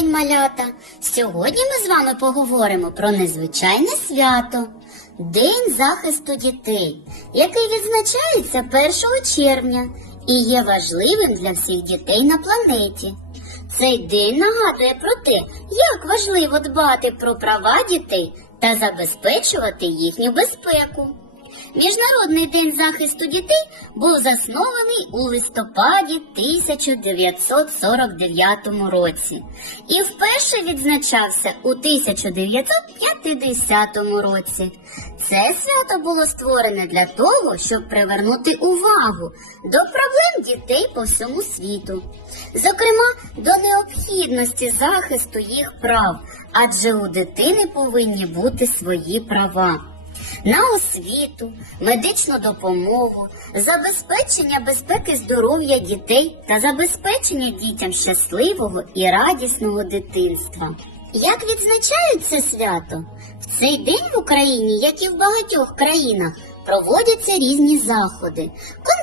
день, малята! Сьогодні ми з вами поговоримо про незвичайне свято День захисту дітей, який відзначається 1 червня і є важливим для всіх дітей на планеті. Цей день нагадує про те, як важливо дбати про права дітей та забезпечувати їхню безпеку. Міжнародний день захисту дітей був заснований у листопаді 1949 році і вперше відзначався у 1950 році. Це свято було створене для того, щоб привернути увагу до проблем дітей по всьому світу, зокрема до необхідності захисту їх прав, адже у дитини повинні бути свої права на освіту, медичну допомогу, забезпечення безпеки здоров'я дітей та забезпечення дітям щасливого і радісного дитинства. Як відзначають це свято? В цей день в Україні, як і в багатьох країнах, проводяться різні заходи,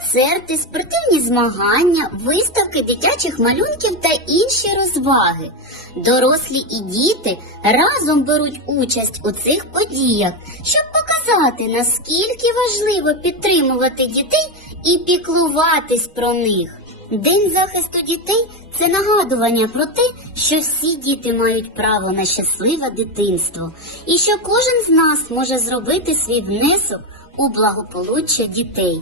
концерти, спортивні змагання, виставки дитячих малюнків та інші розваги. Дорослі і діти разом беруть участь у цих подіях, щоб показати, наскільки важливо підтримувати дітей і піклуватись про них. День захисту дітей це нагадування про те, що всі діти мають право на щасливе дитинство, і що кожен з нас може зробити свій внесок у благополуччя дітей.